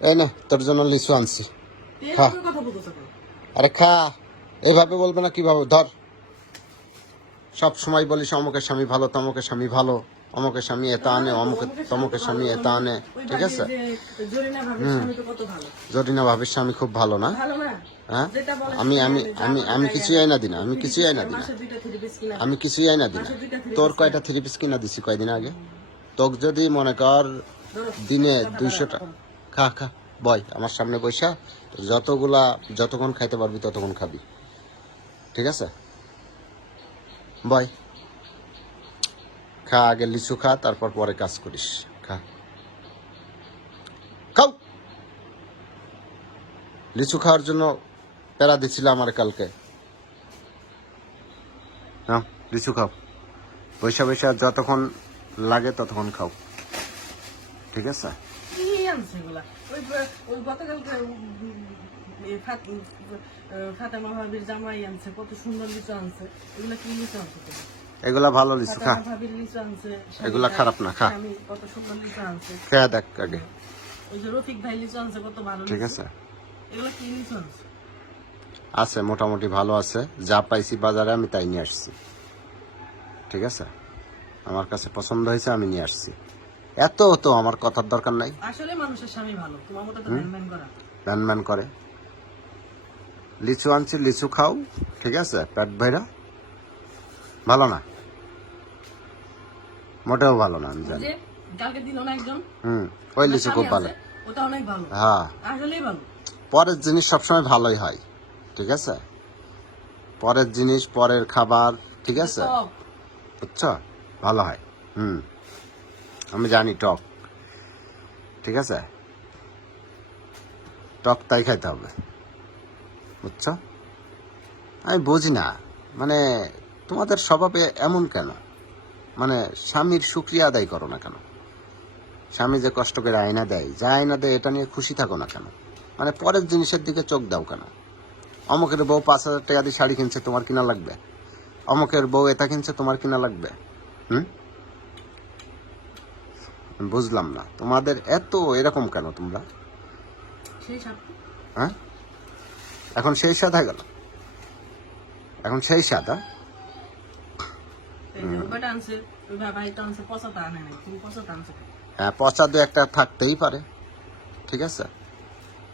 এই না তোর জন্য লিচু আনছি। খা। আরে খা এইভাবে বলবে না কীভাবে? ধর। সব সময় বলিস অমুকের স্বামী ভালো তমকের স্বামী ভালো অমুকের স্বামী এটা আনে অমুকের তমকের স্বামী এটা আনে ঠিক আছে? যে জরিনা ভাবির স্বামী খুব ভালো না? হ্যাঁ? আমি আমি আমি আমি কিছুই। আইনা দিনা আমি কিছুই আইনা দিনা। আমি কিছুই আইনা দিনা তোর কয়টা থ্রি পিস কিনা দিছি কয়দিন আগে? তোকে যদি মনে কর দিনে টাকা দুইশো টাকা খা খা। বয়, আমার সামনে বৈশা যতগুলা, যতক্ষণ খাইতে পারবি ততক্ষণ খাবি। ঠিক আছে? বয়, খা, আগে লিচু খা, তারপর পরে কাজ করিস। খা। খাও! লিচু খাওয়ার জন্য প্যারা দিছিল আমার কালকে। নাও, লিচু খাও। বৈশা বৈশা যতক্ষণ লাগে ততক্ষণ খাও। ঠিক আছে? কি এগুলা? ওই ওই গতকালকে উম, এ ফাত- উম, ফাতেমা ভাবির জামাই আনছে কত সুন্দর লিচু আনছে। এগুলা কি লিচু আনছে এগুলা ভালো লিচু খা। এগুলা খারাপ না, খা। কত সুন্দর লিচু আনছে। খেয়ে দেখ আগে। ওই যে রফিক ভাই লিচু আনছে কত ভালো ঠিক আছে। এগুলা কি লিচু আনছে? আছে মোটামুটি ভালো আছে। যা পাইছি বাজারে আমি তাই নিয়ে আসছি। ঠিক আছে? আমার কাছে পছন্দ হয়েছে আমি নিয়ে আসছি। এত তো আমার কথার দরকার নাই। আসলে মানুষের স্বামী ভালো। তোমার মতো তো ম্যান ম্যান করা। করে। লিচু আনছি লিচু খাও ঠিক আছে পেট ভাইরা। ভালো না। মোটেও ভালো না আমি জানি। কালকে দিন একজন। হুম ওই লিচু খুব ভালো। ওটা অনেক ভালো। হ্যাঁ। আসলেই ভালো। পরের জিনিস সবসময় ভালোই হয় ঠিক আছে? পরের জিনিস পরের খাবার ঠিক আছে? বুঝছ? ভালো হয়। হুম। আমি জানি, টক। ঠিক আছে? টক তাই খাইতে হবে। বুঝছ? আমি বুঝি না। মানে তোমাদের স্বভাবে এমন কেন? মানে স্বামীর সুক্রিয়া আদায় করো না কেন? স্বামী যে কষ্ট করে আয়না দেয়, যা আয়না দেয়, এটা নিয়ে খুশি থাকো না কেন? মানে পরের জিনিসের দিকে চোখ দাও কেন? অমুকের বউ পাঁচ হাজার টাকা দিয়ে শাড়ি কিনছে, তোমার কিনা লাগবে? অমুকের বউ এটা কিনছে, তোমার কিনা লাগবে? হুম? বুঝলাম না। তোমাদের এত এরকম কেন তোমরা? হ্যাঁ? এখন সেই সাদা গেল। এখন সেই সাদা। হ্যাঁ? পচা দু একটা থাকতেই পারে ঠিক আছে?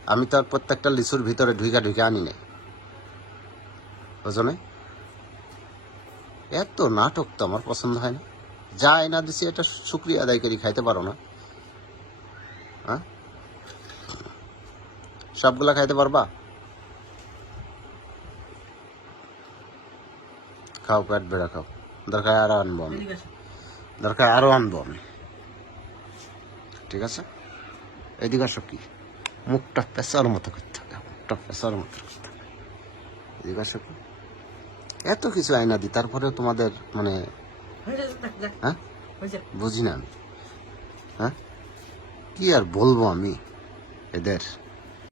আমি তো প্রত্যেকটা লিচুর ভিতরে ঢুইকা ঢুইকা আনি নাই। বুঝনে এত নাটক তো আমার পছন্দ হয় না। যা আয়না দিছি এটা শুক্রিয়া আদায় করি খাইতে পারো না। হ্যাঁ? সবগুলা খাইতে পারবা? খাও পেট বেড়া খাও। দরকার আরও আনব আমি। দরকার আরও আনব আমি। ঠিক আছে? এদিকে আসো কি? মুখটা পেশার মতো করতে হবে। মুখটা পেশার মতো করতে হবে। এদিকে আসো কি? এত কিছু আয়না দি তারপরেও তোমাদের মানে হ্যাঁ? বুঝি না আমি হ্যাঁ? কি আর বলব আমি? এদের।